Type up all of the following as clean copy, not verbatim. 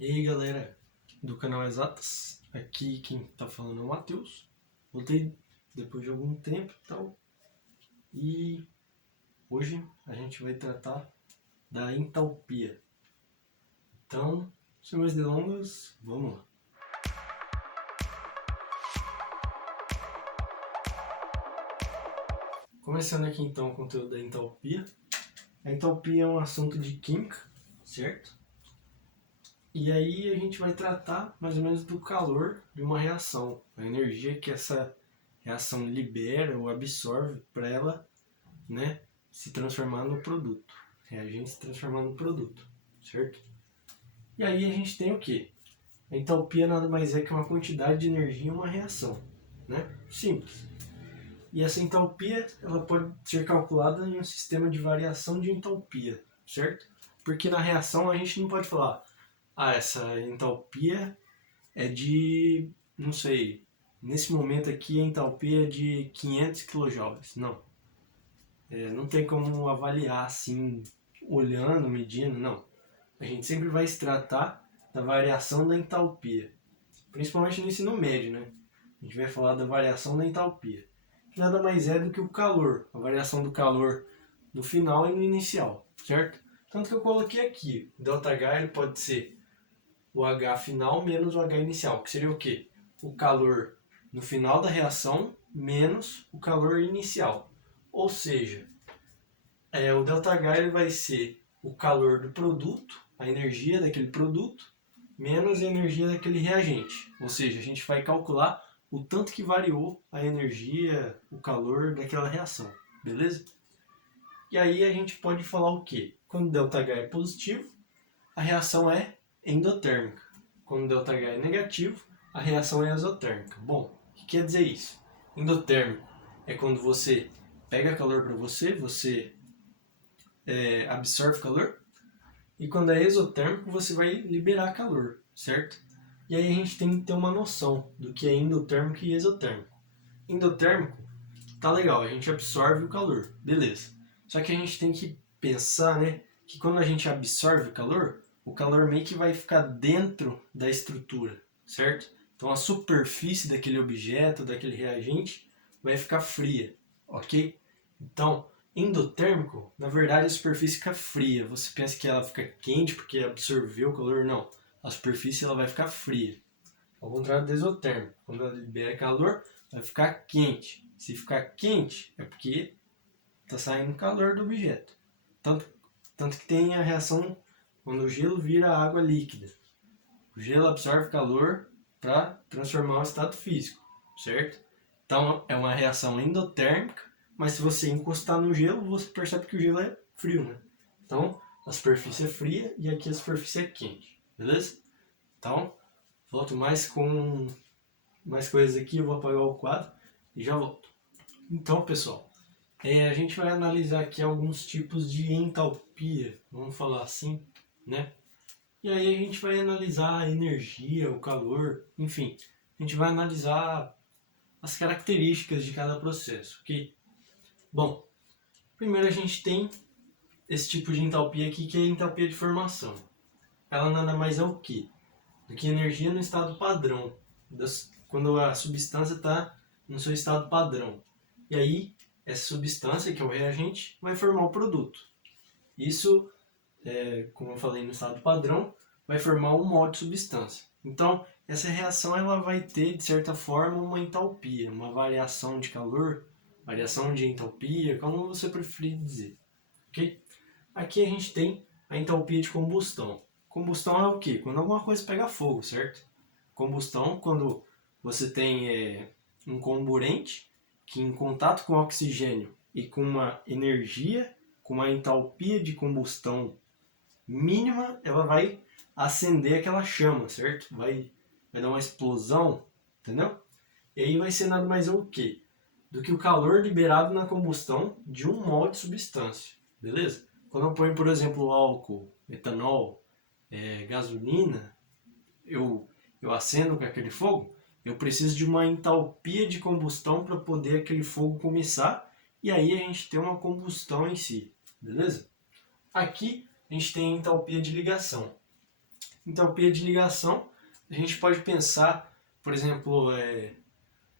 E aí galera do canal Exatas, aqui quem tá falando é o Matheus. Voltei depois de algum tempo e tal, e hoje a gente vai tratar da entalpia. Então, sem mais delongas, vamos lá. Começando aqui então o conteúdo da entalpia. A entalpia é um assunto de química, certo? E aí a gente vai tratar mais ou menos do calor de uma reação, a energia que essa reação libera ou absorve para ela, né, se transformar no produto, reagente se transformar no produto, certo? E aí a gente tem o que? A entalpia nada mais é que uma quantidade de energia em uma reação, né? Simples. E essa entalpia ela pode ser calculada em um sistema de variação de entalpia, certo? Porque na reação a gente não pode falar essa entalpia é de, não sei, nesse momento aqui a entalpia é de 500 kJ. Não. Não tem como avaliar assim, olhando, medindo, não. A gente sempre vai se tratar da variação da entalpia. Principalmente no ensino médio, né? A gente vai falar da variação da entalpia. Que nada mais é do que o calor, a variação do calor no final e no inicial, certo? Tanto que eu coloquei aqui, o ΔH ele pode ser o H final menos o H inicial, que seria o quê? O calor no final da reação menos o calor inicial. Ou seja, o ΔH ele vai ser o calor do produto, a energia daquele produto, menos a energia daquele reagente. Ou seja, a gente vai calcular o tanto que variou a energia, o calor daquela reação, beleza? E aí a gente pode falar o quê? Quando ΔH é positivo, a reação é endotérmica. Quando ΔH é negativo, a reação é exotérmica. Bom, o que quer dizer isso? Endotérmico é quando você pega calor para você absorve calor, e quando é exotérmico, você vai liberar calor, certo? E aí a gente tem que ter uma noção do que é endotérmico e exotérmico. Endotérmico, tá legal, a gente absorve o calor, beleza. Só que a gente tem que pensar, né, que quando a gente absorve o calor meio que vai ficar dentro da estrutura, certo? Então a superfície daquele objeto, daquele reagente, vai ficar fria, ok? Então, endotérmico, na verdade a superfície fica fria. Você pensa que ela fica quente porque absorveu o calor? Não. A superfície ela vai ficar fria. Ao contrário do exotérmico, quando ela libera calor, vai ficar quente. Se ficar quente, é porque está saindo calor do objeto. Tanto que tem a reação quando o gelo vira água líquida. O gelo absorve calor para transformar o estado físico, certo? Então é uma reação endotérmica, mas se você encostar no gelo, você percebe que o gelo é frio, né? Então a superfície é fria e aqui a superfície é quente, beleza? Então, volto com mais coisas aqui, eu vou apagar o quadro e já volto. Então, pessoal, a gente vai analisar aqui alguns tipos de entalpia, vamos falar assim, né? E aí a gente vai analisar a energia, o calor, enfim, a gente vai analisar as características de cada processo, ok? Bom, primeiro a gente tem esse tipo de entalpia aqui, que é a entalpia de formação. Ela nada mais é o quê? Do que energia no estado padrão, quando a substância está no seu estado padrão. E aí, essa substância, que é o reagente, vai formar o produto. Isso, como eu falei, no estado padrão, vai formar um mol de substância. Então, essa reação ela vai ter, de certa forma, uma entalpia, uma variação de calor, variação de entalpia, como você preferir dizer. Okay? Aqui a gente tem a entalpia de combustão. Combustão é o quê? Quando alguma coisa pega fogo, certo? Combustão, quando você tem um comburente que em contato com oxigênio e com uma energia, com uma entalpia de combustão mínima, ela vai acender aquela chama, certo? Vai dar uma explosão, entendeu? E aí vai ser nada mais o quê? Do que o calor liberado na combustão de um mol de substância, beleza? Quando eu ponho, por exemplo, álcool, etanol, gasolina, eu acendo com aquele fogo, eu preciso de uma entalpia de combustão para poder aquele fogo começar, e aí a gente tem uma combustão em si, beleza? Aqui a gente tem a entalpia de ligação. entalpia de ligação, a gente pode pensar, por exemplo,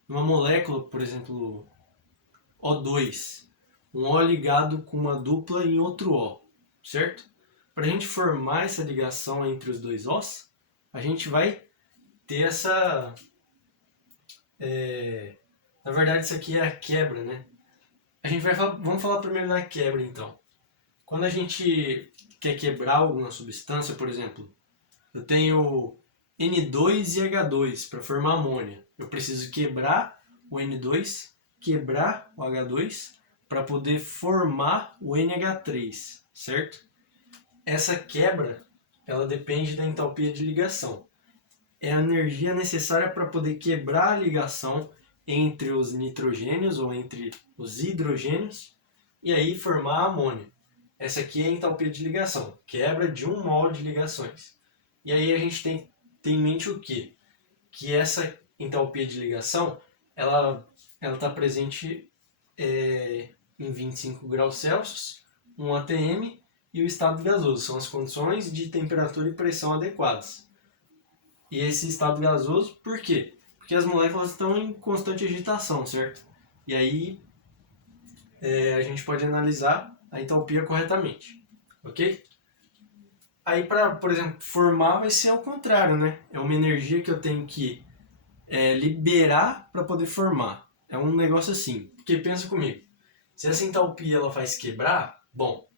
numa molécula, por exemplo, O2, um O ligado com uma dupla em outro O, certo? Para a gente formar essa ligação entre os dois Os, a gente vai ter essa... na verdade, isso aqui é a quebra, né? Vamos falar primeiro da quebra, então. Quando a gente quer quebrar alguma substância, por exemplo, eu tenho N2 e H2 para formar amônia. Eu preciso quebrar o N2, quebrar o H2 para poder formar o NH3, certo? Essa quebra, ela depende da entalpia de ligação. É a energia necessária para poder quebrar a ligação entre os nitrogênios ou entre os hidrogênios e aí formar a amônia. Essa aqui é a entalpia de ligação, quebra de 1 mol de ligações. E aí a gente tem em mente o quê? Que essa entalpia de ligação, ela está presente em 25 graus Celsius, 1 atm e o estado gasoso. São as condições de temperatura e pressão adequadas. E esse estado gasoso, por quê? Porque as moléculas estão em constante agitação, certo? E aí a gente pode analisar a entalpia corretamente, ok? Aí para, por exemplo, formar vai ser ao contrário, né? É uma energia que eu tenho que liberar para poder formar. É um negócio assim. Porque pensa comigo, se essa entalpia ela faz quebrar, bom,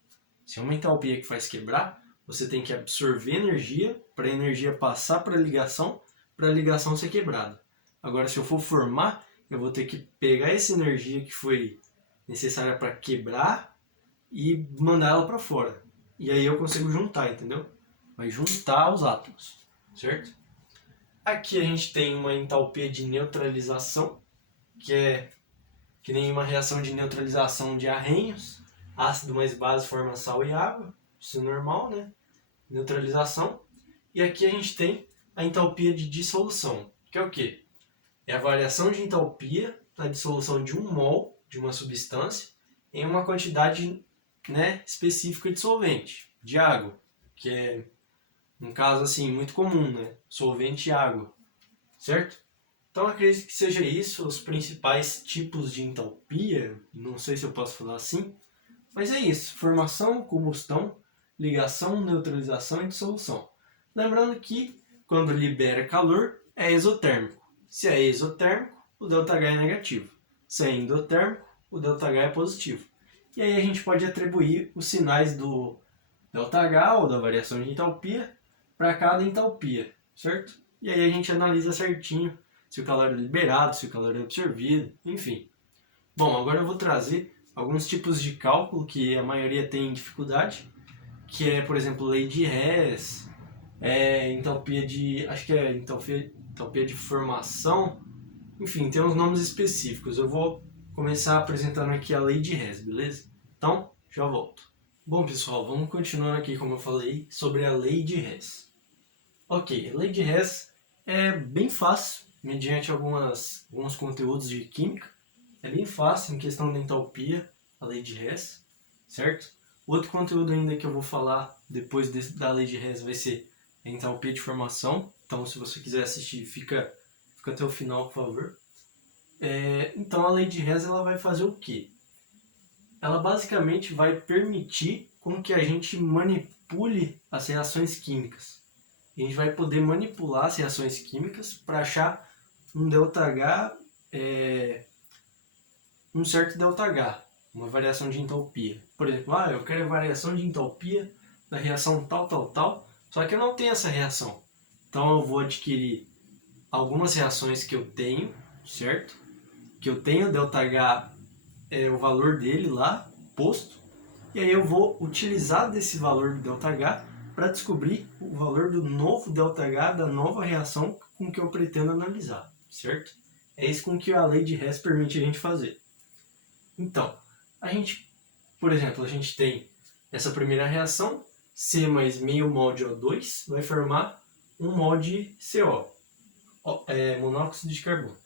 se é uma entalpia que faz quebrar, você tem que absorver energia para a energia passar para a ligação ser quebrada. Agora, se eu for formar, eu vou ter que pegar essa energia que foi necessária para quebrar e mandar ela para fora. E aí eu consigo juntar, entendeu? Vai juntar os átomos, certo? Aqui a gente tem uma entalpia de neutralização, que é que nem uma reação de neutralização de arranhos. Ácido mais base forma sal e água, isso é normal, né? Neutralização. E aqui a gente tem a entalpia de dissolução, que é o quê? É a variação de entalpia na dissolução de 1 mol de uma substância em uma quantidade, né, específica de solvente, de água, que é um caso assim muito comum, né? Solvente e água, certo? Então acredito que seja isso, os principais tipos de entalpia, não sei se eu posso falar assim, mas é isso, formação, combustão, ligação, neutralização e dissolução. Lembrando que quando libera calor é exotérmico. Se é exotérmico, o ΔH é negativo. Se é endotérmico, o ΔH é positivo. E aí a gente pode atribuir os sinais do ΔH ou da variação de entalpia para cada entalpia, certo? E aí a gente analisa certinho se o calor é liberado, se o calor é absorvido, enfim. Bom, agora eu vou trazer alguns tipos de cálculo que a maioria tem dificuldade, que é, por exemplo, lei de Hess, entalpia de, acho que é entalpia de formação, enfim, tem uns nomes específicos. Eu vou começar apresentando aqui a lei de Hess, beleza? Então, já volto. Bom, pessoal, vamos continuando aqui, como eu falei, sobre a lei de Hess. Ok, a lei de Hess é bem fácil, mediante alguns conteúdos de química. É bem fácil em questão da entalpia, a lei de Hess, certo? Outro conteúdo ainda que eu vou falar depois da lei de Hess vai ser a entalpia de formação. Então, se você quiser assistir, fica até o final, por favor. Então, a lei de Hess ela vai fazer o quê? Ela basicamente vai permitir com que a gente manipule as reações químicas. A gente vai poder manipular as reações químicas para achar um ΔH, um certo ΔH, uma variação de entalpia. Por exemplo, eu quero a variação de entalpia da reação tal, tal, tal, só que eu não tenho essa reação. Então eu vou adquirir algumas reações que eu tenho, certo? Que eu tenho ΔH, o valor dele lá, posto, e aí eu vou utilizar desse valor do ΔH para descobrir o valor do novo ΔH da nova reação com que eu pretendo analisar, certo? É isso com que a lei de Hess permite a gente fazer. Então, por exemplo, a gente tem essa primeira reação, C mais meio mol de O2 vai formar 1 mol de CO, monóxido de carbono.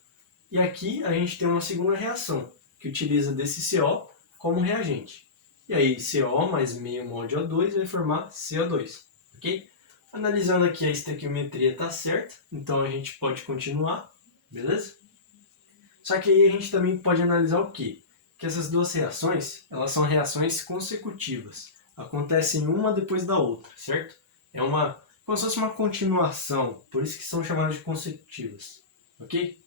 E aqui a gente tem uma segunda reação, que utiliza desse CO como reagente. E aí CO mais meio mol de O2 vai formar CO2, ok? Analisando aqui, a estequiometria está certa, então a gente pode continuar, beleza? Só que aí a gente também pode analisar o quê? Que essas duas reações, elas são reações consecutivas. Acontecem uma depois da outra, certo? É como se fosse uma continuação, por isso que são chamadas de consecutivas, ok?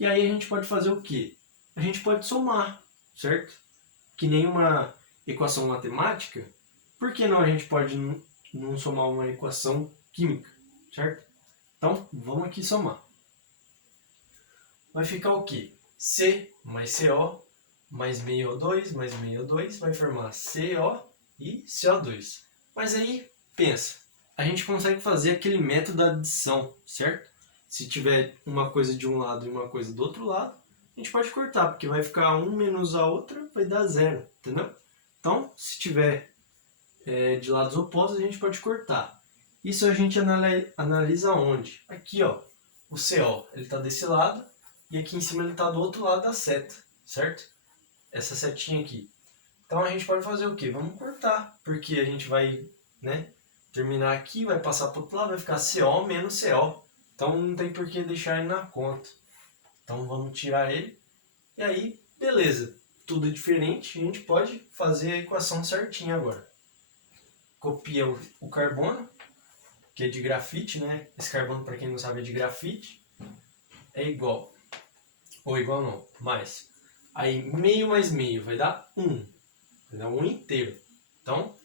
E aí a gente pode fazer o quê? A gente pode somar, certo? Que nem uma equação matemática, por que não a gente pode não somar uma equação química, certo? Então, vamos aqui somar. Vai ficar o quê? C mais CO mais meio O2 mais meio O2 vai formar CO e CO2. Mas aí, pensa, a gente consegue fazer aquele método da adição, certo? Se tiver uma coisa de um lado e uma coisa do outro lado, a gente pode cortar, porque vai ficar um menos a outra, vai dar zero, entendeu? Então, se tiver de lados opostos, a gente pode cortar. Isso a gente analisa onde? Aqui, ó, o CO, ele está desse lado, e aqui em cima ele está do outro lado da seta, certo? Essa setinha aqui. Então a gente pode fazer o quê? Vamos cortar, porque a gente vai, né, terminar aqui, vai passar para o outro lado, vai ficar CO menos CO. Então não tem por que deixar ele na conta. Então vamos tirar ele. E aí, beleza. Tudo é diferente, a gente pode fazer a equação certinha agora. Copia o carbono, que é de grafite, né? Esse carbono, para quem não sabe, é de grafite. É igual. Ou igual não, mais. Aí meio mais meio vai dar 1. Vai dar 1 inteiro. Então,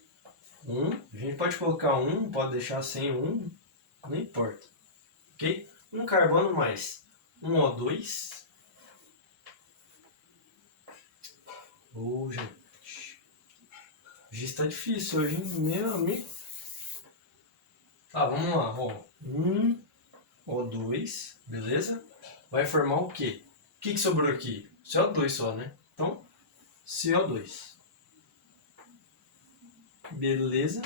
1. A gente pode colocar 1, pode deixar sem 1, não importa. Ok? Um carbono mais um O2. Gente. Hoje está difícil hoje, hein? Meu amigo. Tá, vamos lá. Ó. 1 O2, beleza? Vai formar o quê? O que sobrou aqui? CO2 só, né? Então, CO2. Beleza?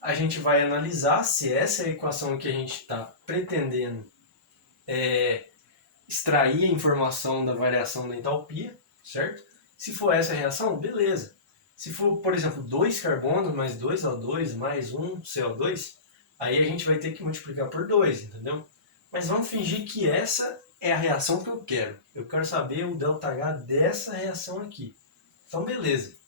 A gente vai analisar se essa é a equação que a gente está pretendendo extrair a informação da variação da entalpia, certo? Se for essa a reação, beleza. Se for, por exemplo, 2 carbonos mais 2 O2 mais 1 CO2, aí a gente vai ter que multiplicar por 2, entendeu? Mas vamos fingir que essa é a reação que eu quero. Eu quero saber o ΔH dessa reação aqui. Então, beleza.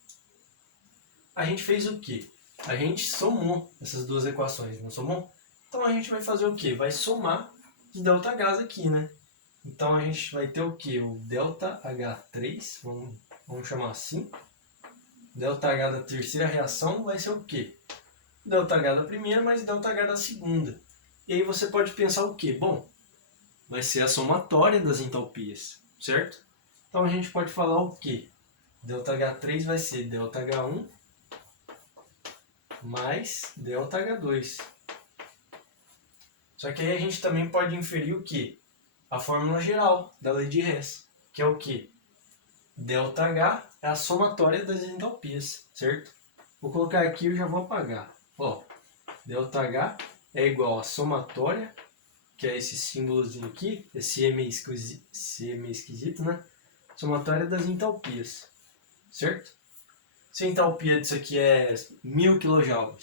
A gente fez o quê? A gente somou essas duas equações, não somou? Então a gente vai fazer o quê? Vai somar os ΔHs aqui, né? Então a gente vai ter o quê? O ΔH3, vamos chamar assim. ΔH da terceira reação vai ser o quê? ΔH da primeira mais ΔH da segunda. E aí você pode pensar o quê? Bom, vai ser a somatória das entalpias, certo? Então a gente pode falar o quê? ΔH3 vai ser ΔH1 mais ΔH2. Só que aí a gente também pode inferir o quê? A fórmula geral da lei de Hess, que é o quê? ΔH é a somatória das entalpias, certo? Vou colocar aqui e eu já vou apagar. Ó, ΔH é igual a somatória, que é esse símbolozinho aqui, esse E meio esquisito, né? Somatória das entalpias, certo? Se a entalpia disso aqui é 1000 kJ,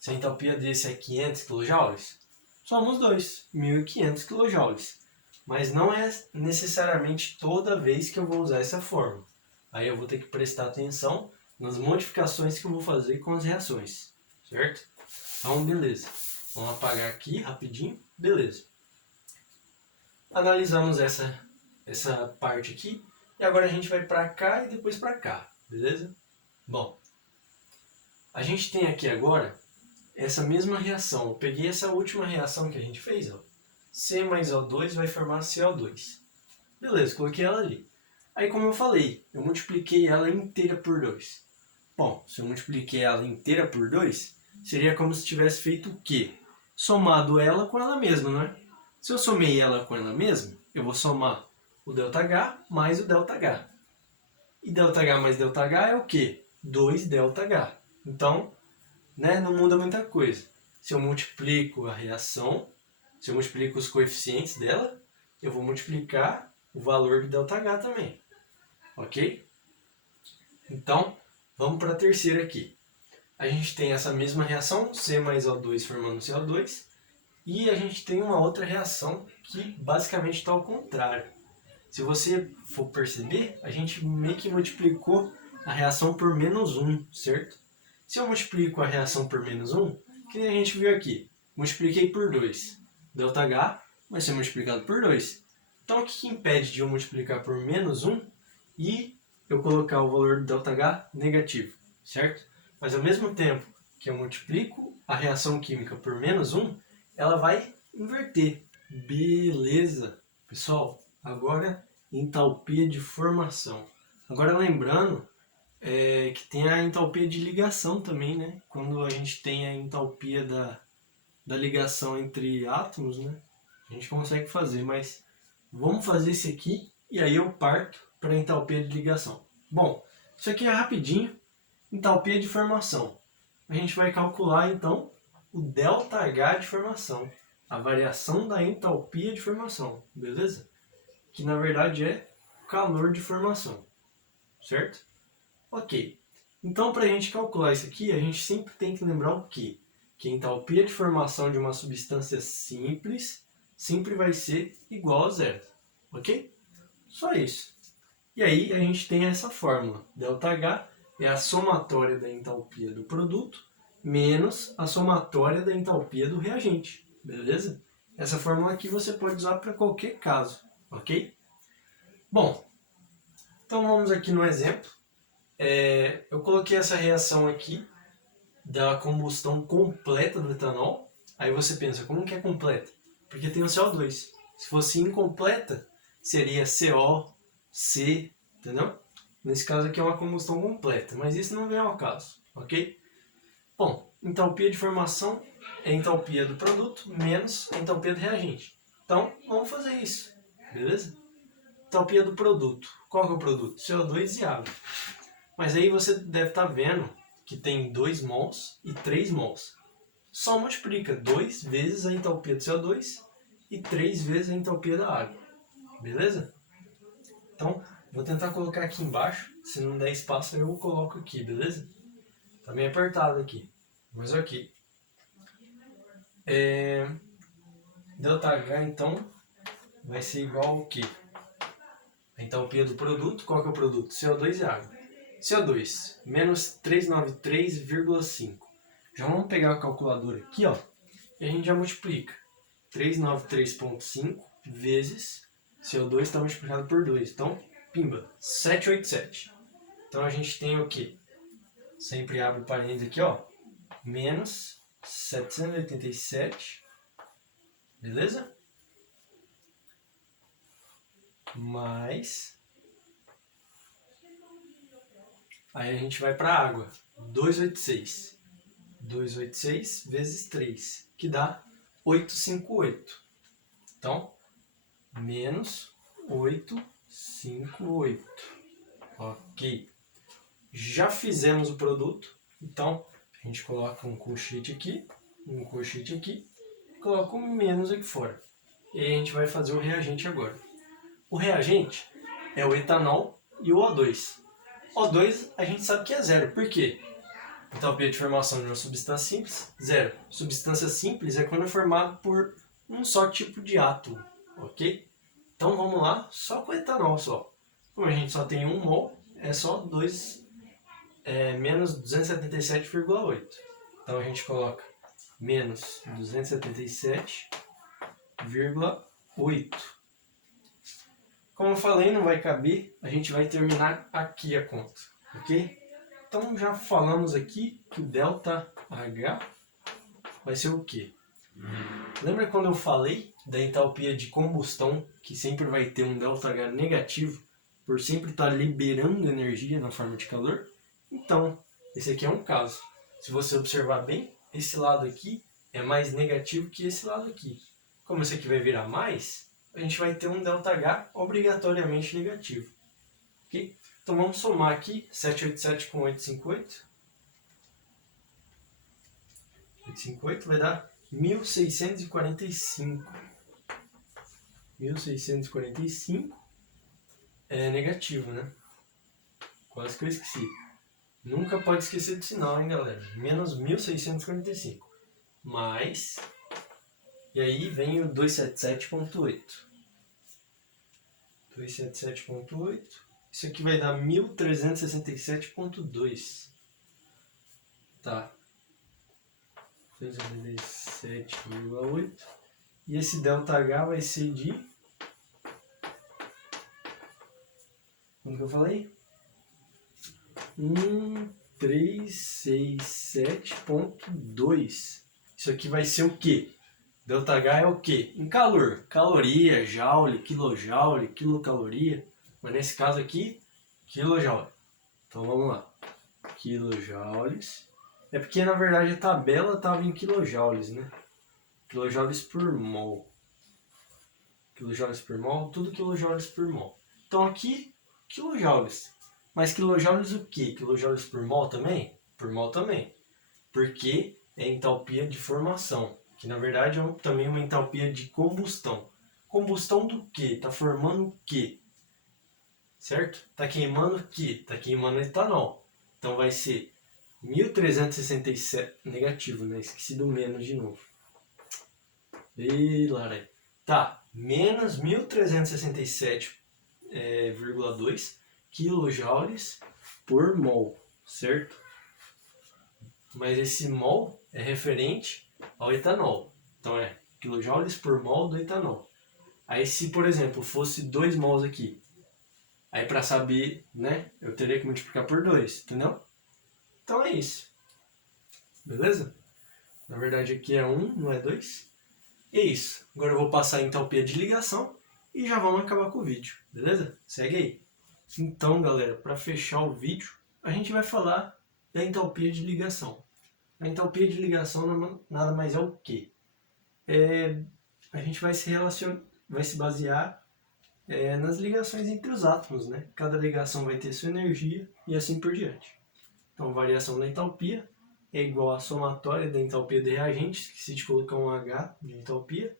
se a entalpia desse é 500 kJ, somos dois, 1500 kJ. Mas não é necessariamente toda vez que eu vou usar essa fórmula. Aí eu vou ter que prestar atenção nas modificações que eu vou fazer com as reações, certo? Então, beleza. Vamos apagar aqui rapidinho. Beleza. Analisamos essa parte aqui. E agora a gente vai para cá e depois para cá, beleza? Bom, a gente tem aqui agora essa mesma reação. Eu peguei essa última reação que a gente fez, ó. C mais O2 vai formar CO2. Beleza, coloquei ela ali. Aí, como eu falei, eu multipliquei ela inteira por 2. Bom, se eu multipliquei ela inteira por 2, seria como se tivesse feito o quê? Somado ela com ela mesma, não é? Se eu somei ela com ela mesma, eu vou somar o ΔH mais o ΔH. E ΔH mais ΔH é o quê? 2ΔH. Então, né, não muda muita coisa. Se eu multiplico a reação, se eu multiplico os coeficientes dela, eu vou multiplicar o valor do ΔH também. Ok? Então, vamos para a terceira aqui. a gente tem essa mesma reação, C mais O2 formando CO2, e a gente tem uma outra reação que basicamente está ao contrário. Se você for perceber, a gente meio que multiplicou a reação por menos 1, certo? Se eu multiplico a reação por menos 1, que nem a gente viu aqui, multipliquei por 2. ΔH vai ser multiplicado por 2. Então, o que impede de eu multiplicar por menos 1 e eu colocar o valor do ΔH negativo, certo? Mas ao mesmo tempo que eu multiplico a reação química por menos 1, ela vai inverter. Beleza! Pessoal, agora entalpia de formação. Agora lembrando que tem a entalpia de ligação também, né? Quando a gente tem a entalpia da ligação entre átomos, né? A gente consegue fazer, mas vamos fazer esse aqui e aí eu parto para a entalpia de ligação. Bom, isso aqui é rapidinho. Entalpia de formação. A gente vai calcular então o ΔH de formação, a variação da entalpia de formação, beleza? Que na verdade é calor de formação, certo? Ok. Então, para a gente calcular isso aqui, a gente sempre tem que lembrar o quê? Que a entalpia de formação de uma substância simples sempre vai ser igual a zero, ok? Só isso. E aí a gente tem essa fórmula. ΔH é a somatória da entalpia do produto menos a somatória da entalpia do reagente, beleza? Essa fórmula aqui você pode usar para qualquer caso, ok? Bom, então vamos aqui no exemplo. Eu coloquei essa reação aqui da combustão completa do etanol. Aí você pensa, como que é completa? Porque tem o CO2. Se fosse incompleta, seria CO, C, entendeu? Nesse caso aqui é uma combustão completa, mas isso não vem ao caso, ok? Bom, entalpia de formação é a entalpia do produto menos a entalpia do reagente. Então, vamos fazer isso, beleza? Entalpia do produto. Qual que é o produto? CO2 e água. Mas aí você deve estar vendo que tem 2 mols e 3 mols. Só multiplica 2 vezes a entalpia do CO2 e 3 vezes a entalpia da água. Beleza? Então, vou tentar colocar aqui embaixo. Se não der espaço, eu coloco aqui, beleza? Tá meio apertado aqui, mas ok. ΔH, então, vai ser igual ao quê? A entalpia do produto, qual que é o produto? CO2 e água. CO2, menos 393,5. Já vamos pegar a calculadora aqui, ó, e a gente já multiplica. 393,5 vezes CO2 está multiplicado por 2. Então, pimba, 787. Então a gente tem o quê? Sempre abre o parênteses aqui, ó. Menos 787. Beleza? Mais. Aí a gente vai para a água. 286. 286 vezes 3, que dá 858. Então, menos 858. Ok. Já fizemos o produto, então a gente coloca um colchete aqui, coloca um menos aqui fora. E aí a gente vai fazer o reagente agora. O reagente é o etanol e o O2. O2 a gente sabe que é zero. Por quê? Entalpia de formação de uma substância simples, zero. Substância simples é quando é formado por um só tipo de átomo, ok? Então vamos lá, só com etanol só. Como a gente só tem 1 mol, é só menos 277,8. Então a gente coloca menos 277,8. Como eu falei, não vai caber, a gente vai terminar aqui a conta, ok? Então já falamos aqui que o ΔH vai ser o quê? Lembra quando eu falei da entalpia de combustão, que sempre vai ter um ΔH negativo, por sempre estar liberando energia na forma de calor? Então, esse aqui é um caso. Se você observar bem, esse lado aqui é mais negativo que esse lado aqui. Como esse aqui vai virar mais, a gente vai ter um ΔH obrigatoriamente negativo. Ok? Então vamos somar aqui 787 com 858. 858 vai dar 1645. 1645 é negativo, né? Quase que eu esqueci. Nunca pode esquecer do sinal, hein, galera? Menos 1645. Mais... E aí vem o 277.8. 277.8. Isso aqui vai dar 1367.2. Tá. 297,8. E esse ΔH vai ser de... Como que eu falei? 1367.2. Isso aqui vai ser o quê? ΔH é o quê? Em calor. Caloria, joule, kilojoule, quilocaloria. Mas nesse caso aqui, kilojoule. Então vamos lá. Kilojoules. É porque na verdade a tabela estava em kilojoules, né? Kilojoules por mol. Kilojoules por mol, tudo kilojoules por mol. Então aqui, kilojoules. Mas kilojoules o quê? Kilojoules por mol também? Por mol também. Porque é entalpia de formação. Que na verdade é também uma entalpia de combustão. Combustão do quê? Está formando o quê? Certo? Está queimando o quê? Está queimando etanol. Então vai ser 1367... Negativo, né? Esqueci do menos de novo. Ei, Lara. Tá. Menos 1367,2 quilojoules por mol. Certo? Mas esse mol é referente ao etanol. Então é quilojoules por mol do etanol. Aí se, por exemplo, fosse 2 mols aqui, aí para saber, né, eu teria que multiplicar por 2, entendeu? Então é isso. Beleza? Na verdade aqui é 1, não é 2. E é isso. Agora eu vou passar a entalpia de ligação e já vamos acabar com o vídeo. Beleza? Segue aí. Então, galera, para fechar o vídeo, a gente vai falar da entalpia de ligação. A entalpia de ligação nada mais é o quê? A gente vai se basear nas ligações entre os átomos, né? Cada ligação vai ter sua energia e assim por diante. Então, variação da entalpia é igual à somatória da entalpia do reagente, que se a gente colocar um H de entalpia,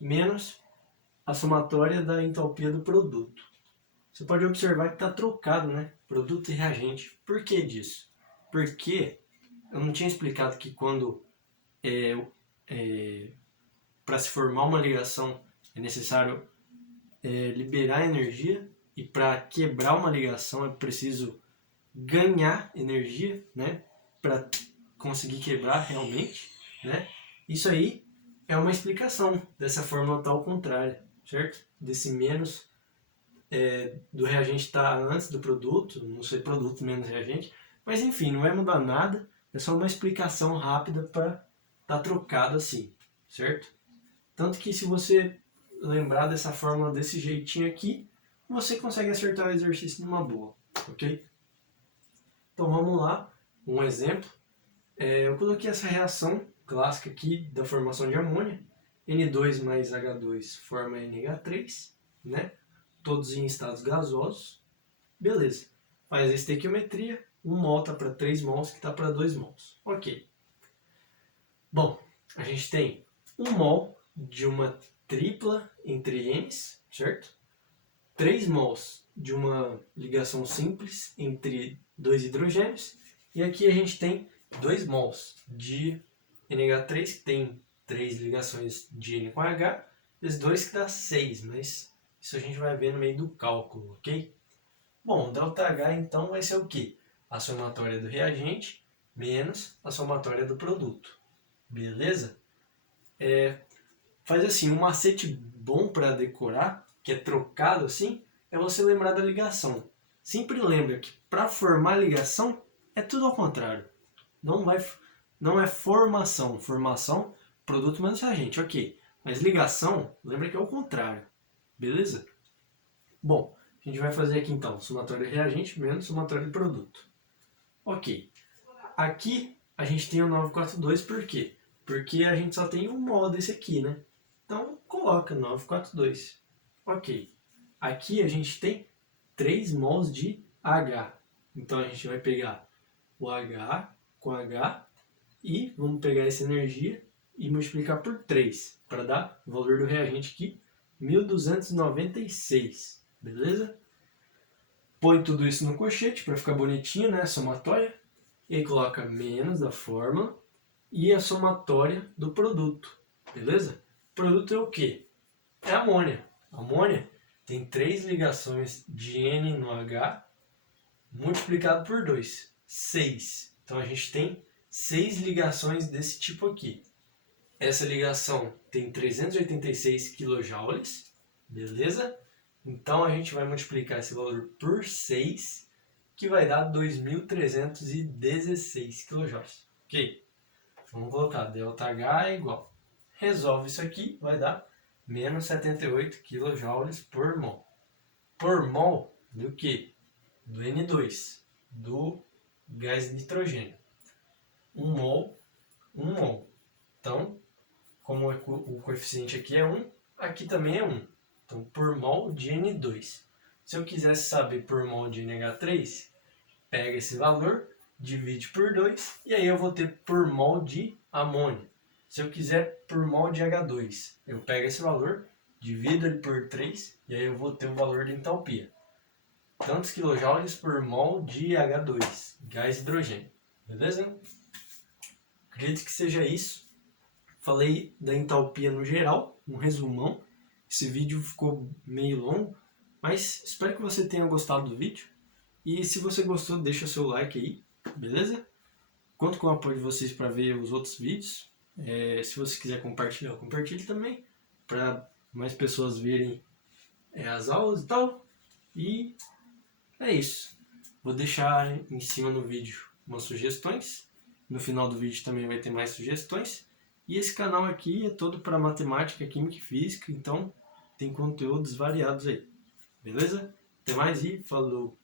menos a somatória da entalpia do produto. Você pode observar que está trocado, né? Produto e reagente. Por que disso? Porque eu não tinha explicado que quando para se formar uma ligação é necessário liberar energia, e para quebrar uma ligação é preciso ganhar energia, né? Para conseguir quebrar realmente, né? Isso aí é uma explicação dessa fórmula tal contrária, certo? Desse menos do reagente estar antes do produto, não sei, produto menos reagente, mas enfim, não vai mudar nada, é só uma explicação rápida para estar trocado assim, certo? Tanto que se você lembrar dessa fórmula desse jeitinho aqui, você consegue acertar o exercício numa boa, ok? Então vamos lá, um exemplo. Eu coloquei essa reação clássica aqui da formação de amônia. N2 mais H2 forma NH3, né? Todos em estados gasosos. Beleza. Faz a estequiometria. 1 mol está para 3 mols, que está para 2 mols. Ok. Bom, a gente tem 1 mol de uma tripla entre N's, certo? 3 mols de uma ligação simples entre 2 hidrogênios. E aqui a gente tem 2 mols de NH3, que tem 3 ligações de N com H, vezes 2 que dá 6, mas isso a gente vai ver no meio do cálculo, ok? Bom, ΔH então vai ser o quê? A somatória do reagente menos a somatória do produto. Beleza? Faz assim, um macete bom para decorar, que é trocado assim, é você lembrar da ligação. Sempre lembra que para formar ligação é tudo ao contrário. Não é formação. Formação, produto menos reagente, ok. Mas ligação, lembra que é o contrário. Beleza? Bom, a gente vai fazer aqui então somatória de reagente menos somatória de produto. Ok. Aqui a gente tem o 942, por quê? Porque a gente só tem um mol desse aqui, né? Então coloca 942. Ok. Aqui a gente tem 3 mols de H. Então a gente vai pegar o H com H e vamos pegar essa energia e multiplicar por 3 para dar o valor do reagente aqui, 1296. Beleza? Põe tudo isso no colchete para ficar bonitinho, né? Somatória. E aí coloca menos da fórmula e a somatória do produto. Beleza? O produto é o quê? É amônia. Amônia tem 3 ligações de N no H multiplicado por 2. 6. Então a gente tem 6 ligações desse tipo aqui. Essa ligação tem 386 kJ, beleza? Então a gente vai multiplicar esse valor por 6, que vai dar 2.316 kJ. Ok? Vamos colocar ΔH é igual. Resolve isso aqui, vai dar menos 78 kJ por mol. Por mol do que? Do N2, do gás nitrogênio. 1 mol, 1 mol. Então, como o coeficiente aqui é 1, aqui também é 1. Então, por mol de N2. Se eu quisesse saber por mol de NH3, pega esse valor, divide por 2, e aí eu vou ter por mol de amônio. Se eu quiser por mol de H2, eu pego esse valor, divido ele por 3, e aí eu vou ter o valor de entalpia. Tantos quilojoules por mol de H2, gás hidrogênio. Beleza? Acredito que seja isso. Falei da entalpia no geral, um resumão. Esse vídeo ficou meio longo, mas espero que você tenha gostado do vídeo. E se você gostou, deixa seu like aí, beleza? Conto com o apoio de vocês para ver os outros vídeos. Se você quiser compartilhar, compartilhe também, para mais pessoas verem as aulas e tal. E é isso. Vou deixar em cima no vídeo umas sugestões. No final do vídeo também vai ter mais sugestões. E esse canal aqui é todo para matemática, química e física, então tem conteúdos variados aí. Beleza? Até mais e falou!